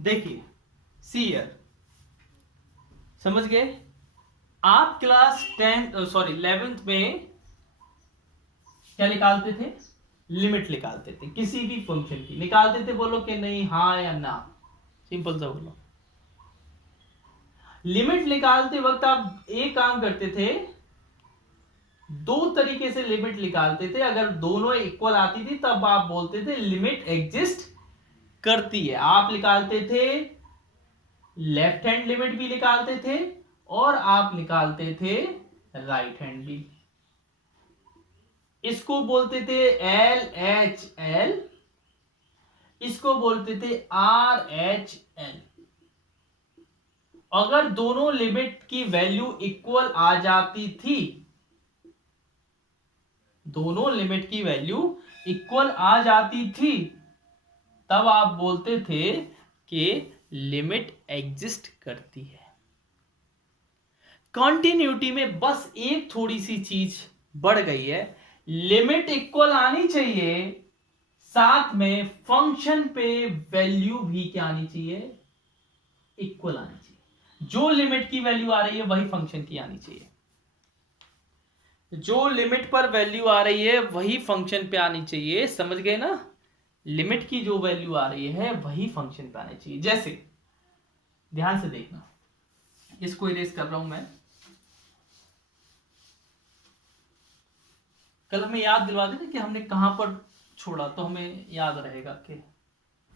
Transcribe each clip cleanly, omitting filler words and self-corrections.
देखिए सी ईयर, समझ गए? आप क्लास 11th में क्या निकालते थे? लिमिट निकालते थे किसी भी फंक्शन की, निकालते थे, बोलो कि नहीं, हाँ या ना, सिंपल सा बोलो। लिमिट निकालते वक्त आप एक काम करते थे, दो तरीके से लिमिट निकालते थे। अगर दोनों इक्वल आती थी तब आप बोलते थे लिमिट एग्जिस्ट करती है। आप निकालते थे, लेफ्ट हैंड लिमिट भी निकालते थे और आप निकालते थे राइट हैंड भी। इसको बोलते थे एल एच एल, इसको बोलते थे आर एच एल। अगर दोनों लिमिट की वैल्यू इक्वल आ जाती थी, दोनों लिमिट की वैल्यू इक्वल आ जाती थी, तब आप बोलते थे कि लिमिट एग्जिस्ट करती है। कॉन्टिन्यूटी में बस एक थोड़ी सी चीज बढ़ गई है, लिमिट इक्वल आनी चाहिए, साथ में फंक्शन पे वैल्यू भी क्या आनी चाहिए? इक्वल आनी चाहिए। जो लिमिट की वैल्यू आ रही है वही फंक्शन की आनी चाहिए, जो लिमिट पर वैल्यू आ रही है वही फंक्शन पे आनी चाहिए। समझ गए ना? लिमिट की जो वैल्यू आ रही है वही फंक्शन पे आनी चाहिए। जैसे ध्यान से देखना, इसको इरेज कर रहा हूं मैं। कल हमें याद दिलवा देना कि हमने कहां पर छोड़ा, तो हमें याद रहेगा कि,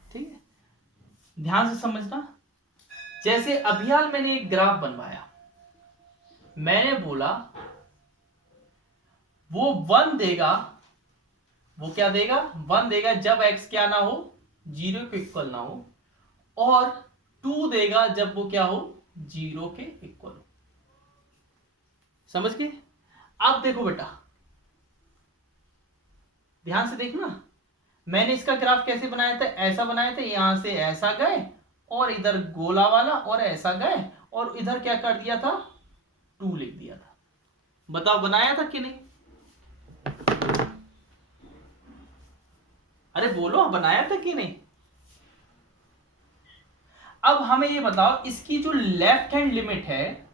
ठीक है? ध्यान से समझना। जैसे अभी हाल मैंने एक ग्राफ बनवाया, मैंने बोला वो 1 देगा, वो क्या देगा? 1 देगा जब x क्या ना हो, 0 के इक्वल ना हो, और 2 देगा जब वो क्या हो, 0 के इक्वल हो। समझ गए? अब देखो बेटा, ध्यान से देखना, मैंने इसका ग्राफ कैसे बनाया था? ऐसा बनाया था, यहां से ऐसा गए और इधर गोला वाला, और ऐसा गए और इधर क्या कर दिया था? 2 लिख दिया था। बताओ बनाया था कि नहीं? अरे बोलो, बनाया था कि नहीं? अब हमें ये बताओ, इसकी जो लेफ्ट हैंड लिमिट है,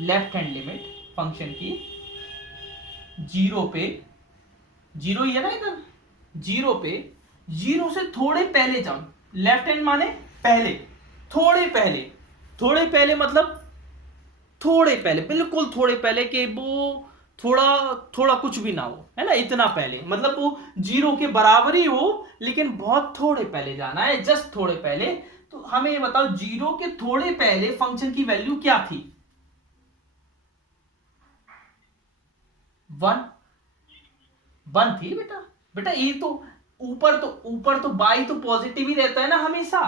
लेफ्ट हैंड लिमिट फंक्शन की 0 पे, 0 ही है ना इधर, 0 पे, 0 से थोड़े पहले जाओ। लेफ्ट हैंड माने पहले, थोड़े पहले, थोड़े पहले मतलब थोड़े पहले, बिल्कुल थोड़े पहले, कि वो थोड़ा थोड़ा कुछ भी ना हो, है ना, इतना पहले, मतलब वो 0 के बराबर ही हो लेकिन बहुत थोड़े पहले जाना है, जस्ट थोड़े पहले। तो हमें ये बताओ, 0 के थोड़े पहले फंक्शन की वैल्यू क्या थी? 1 थी बेटा। बेटा ये तो ऊपर तो बाई तो पॉजिटिव ही रहता है ना हमेशा,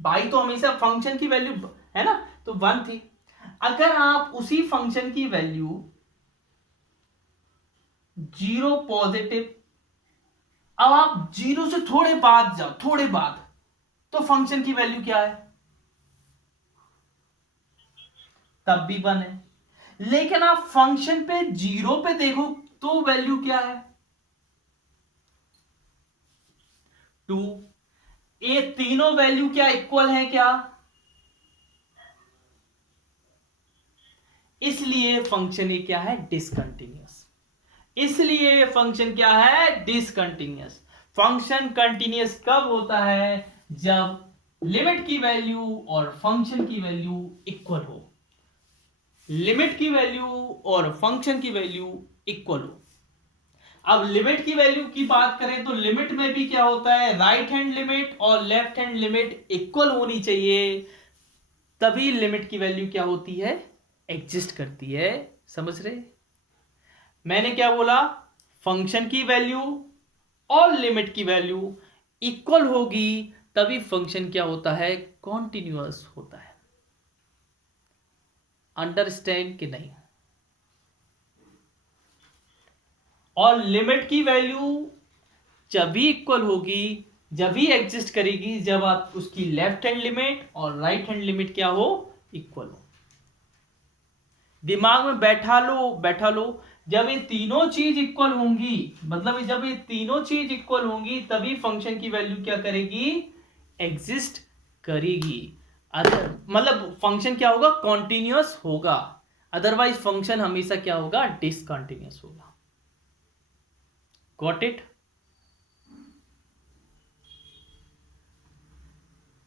बाई तो हमेशा फंक्शन की वैल्यू है ना, तो 1 थी। अगर आप उसी फंक्शन की वैल्यू 0 पॉजिटिव, अब आप 0 से थोड़े बाद जाओ, थोड़े बाद, तो फंक्शन की वैल्यू क्या है? तब भी 1 है। लेकिन आप फंक्शन पे 0 पे देखो तो वैल्यू क्या है? 2। ये तीनों वैल्यू क्या इक्वल है क्या? इसलिए फंक्शन ये क्या है? डिसकंटिन्यूअस। इसलिए फंक्शन क्या है? डिसकंटिन्यूअस। फंक्शन कंटिन्यूअस कब होता है? जब लिमिट की वैल्यू और फंक्शन की वैल्यू इक्वल हो, लिमिट की वैल्यू और फंक्शन की वैल्यू इक्वल हो। अब लिमिट की वैल्यू की बात करें तो लिमिट में भी क्या होता है? राइट हैंड लिमिट और लेफ्ट हैंड लिमिट इक्वल होनी चाहिए, तभी लिमिट की वैल्यू क्या होती है? एग्जिस्ट करती है। समझ रहे? मैंने क्या बोला? फंक्शन की वैल्यू और लिमिट की वैल्यू इक्वल होगी तभी फंक्शन क्या होता है? कॉन्टिन्यूअस होता है। अंडरस्टैंड कि नहीं? और लिमिट की वैल्यू जब भी इक्वल होगी, जब भी एग्जिस्ट करेगी, जब आप उसकी लेफ्ट हैंड लिमिट और राइट हैंड लिमिट क्या हो? इक्वल हो। दिमाग में बैठा लो, बैठा लो। जब ये तीनों चीज इक्वल होंगी, मतलब जब ये तीनों चीज इक्वल होंगी तभी फंक्शन की वैल्यू क्या करेगी? एग्जिस्ट करेगी। अदर मतलब फंक्शन क्या होगा, कॉन्टिन्यूअस होगा, अदरवाइज फंक्शन हमेशा क्या होगा, डिसकंटिन्यूअस होगा। Got it?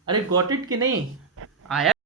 अरे गॉट इट कि नहीं आया?